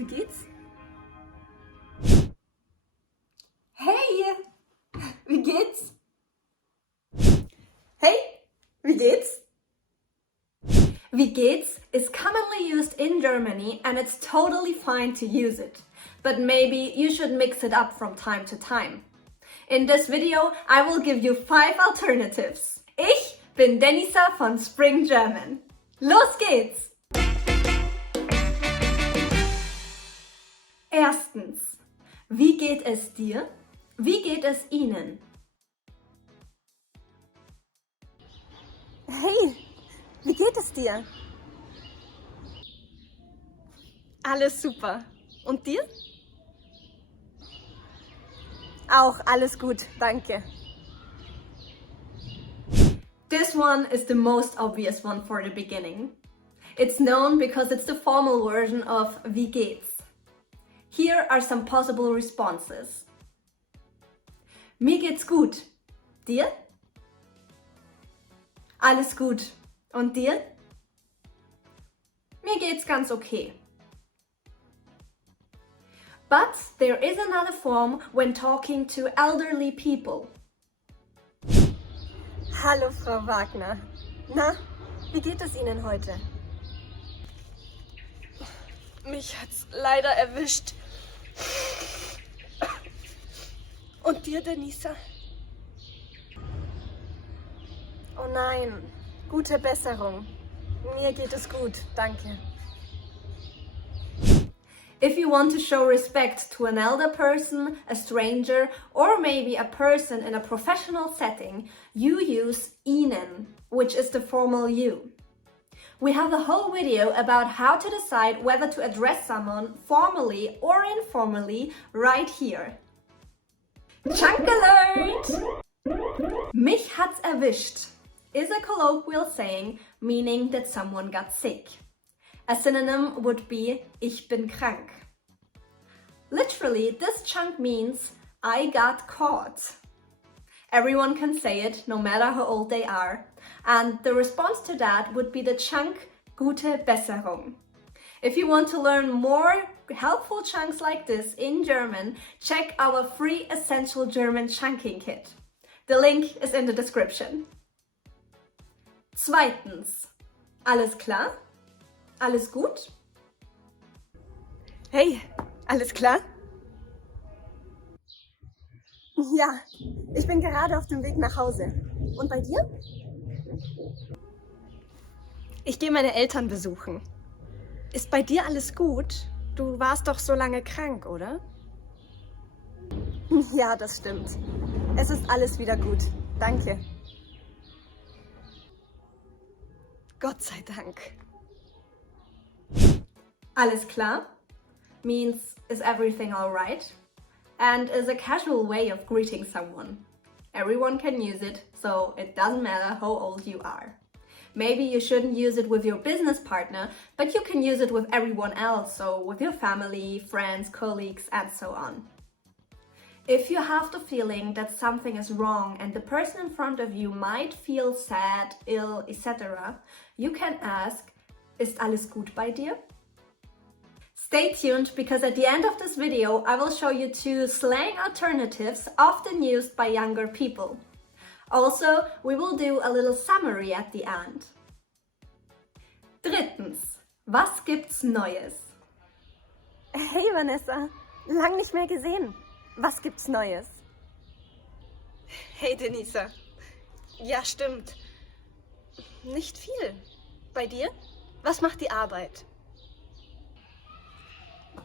wie geht's? Hey, wie geht's? Hey, wie geht's? Wie geht's is commonly used in Germany and it's totally fine to use it. But maybe you should mix it up from time to time. In this video, I will give you 5 alternatives. Ich bin Denisa von Spring German. Los geht's! Erstens, wie geht es dir? Wie geht es Ihnen? Hey, wie geht es dir? Alles super. Und dir? Auch alles gut, danke. This one is the most obvious one for the beginning. It's known because it's the formal version of wie geht's. Here are some possible responses. Mir geht's gut. Dir? Alles gut. Und dir? Mir geht's ganz okay. But there is another form when talking to elderly people. Hallo Frau Wagner. Na, wie geht es Ihnen heute? Mich hat's leider erwischt. Und dir, Denisa? Oh nein, gute Besserung. Mir geht es gut, danke. If you want to show respect to an elder person, a stranger, or maybe a person in a professional setting, you use Ihnen, which is the formal you. We have a whole video about how to decide whether to address someone formally or informally right here. Chunk alert! Mich hat's erwischt is a colloquial saying meaning that someone got sick. A synonym would be ich bin krank. Literally, this chunk means I got caught. Everyone can say it, no matter how old they are. And the response to that would be the chunk gute Besserung. If you want to learn more helpful chunks like this in German, check our free Essential German Chunking Kit. The link is in the description. Zweitens, alles klar? Alles gut? Hey, alles klar? Ja, ich bin gerade auf dem Weg nach Hause. Und bei dir? Ich gehe meine Eltern besuchen. Ist bei dir alles gut? Du warst doch so lange krank, oder? Ja, das stimmt. Es ist alles wieder gut. Danke. Gott sei Dank. Alles klar means is everything alright and is a casual way of greeting someone. Everyone can use it, so it doesn't matter how old you are. Maybe you shouldn't use it with your business partner, but you can use it with everyone else, so with your family, friends, colleagues, and so on. If you have the feeling that something is wrong and the person in front of you might feel sad, ill, etc., you can ask, ist alles gut bei dir? Stay tuned because at the end of this video I will show you 2 slang alternatives often used by younger people. Also, we will do a little summary at the end. Drittens, was gibt's Neues? Hey Vanessa, lang nicht mehr gesehen. Was gibt's Neues? Hey Denisa. Ja, stimmt. Nicht viel. Bei dir? Was macht die Arbeit?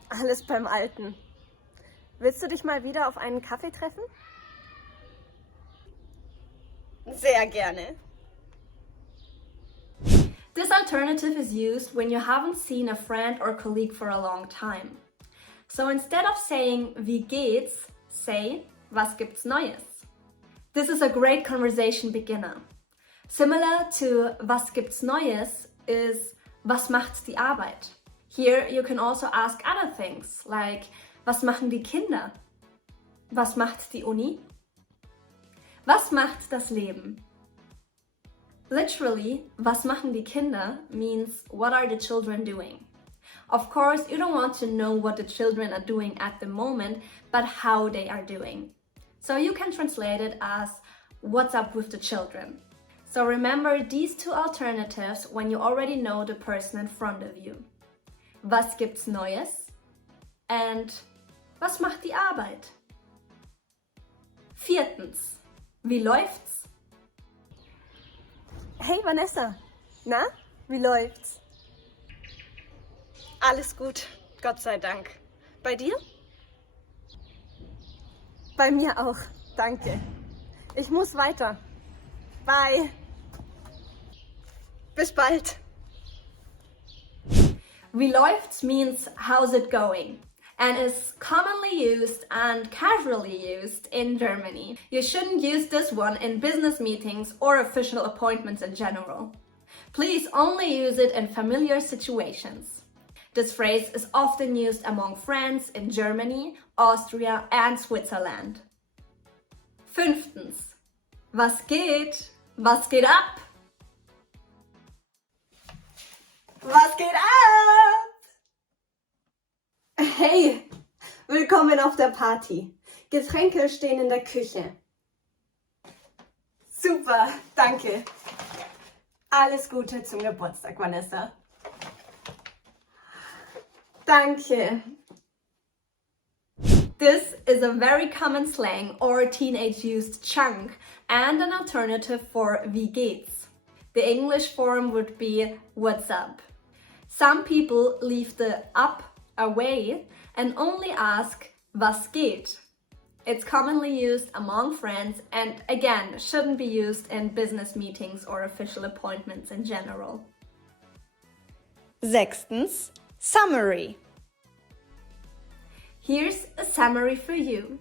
Alles beim Alten. Willst du dich mal wieder auf einen Kaffee treffen? Sehr gerne. This alternative is used when you haven't seen a friend or colleague for a long time. So instead of saying wie geht's, say was gibt's Neues. This is a great conversation beginner. Similar to was gibt's Neues is was macht die Arbeit. Here you can also ask other things like was machen die Kinder? Was macht die Uni? Was macht das Leben? Literally, was machen die Kinder means what are the children doing? Of course, you don't want to know what the children are doing at the moment, but how they are doing. So you can translate it as what's up with the children. So remember these two alternatives when you already know the person in front of you. Was gibt's Neues? And was macht die Arbeit? Viertens, wie läuft's? Hey Vanessa, na, wie läuft's? Alles gut, Gott sei Dank. Bei dir? Bei mir auch, danke. Ich muss weiter. Bye. Bis bald. Wie läuft's means how's it going and is commonly used and casually used in Germany. You shouldn't use this one in business meetings or official appointments in general. Please only use it in familiar situations. This phrase is often used among friends in Germany, Austria and Switzerland. Fünftens. Was geht? Was geht ab? Was geht ab? Hey, willkommen auf der Party. Getränke stehen in der Küche. Super, danke. Alles Gute zum Geburtstag, Vanessa. Danke. This is a very common slang or teenage used chunk and an alternative for wie geht's. The English form would be what's up. Some people leave the up away and only ask was geht. It's commonly used among friends and again shouldn't be used in business meetings or official appointments in general. Sechstens, Summary. Here's a summary for you.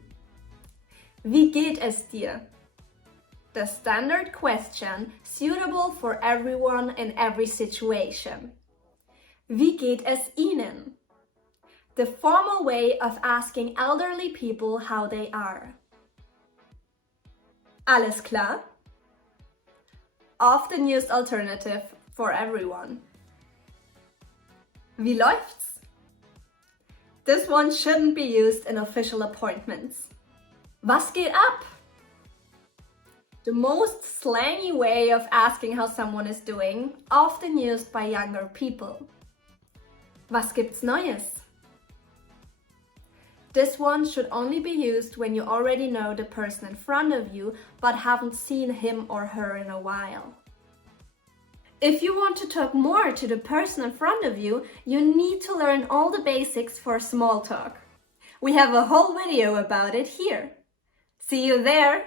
Wie geht es dir? The standard question suitable for everyone in every situation. Wie geht es Ihnen? The formal way of asking elderly people how they are. Alles klar? Often used alternative for everyone. Wie läuft's? This one shouldn't be used in official appointments. Was geht ab? The most slangy way of asking how someone is doing, often used by younger people. Was gibt's Neues? This one should only be used when you already know the person in front of you but haven't seen him or her in a while. If you want to talk more to the person in front of you, you need to learn all the basics for small talk. We have a whole video about it here. See you there!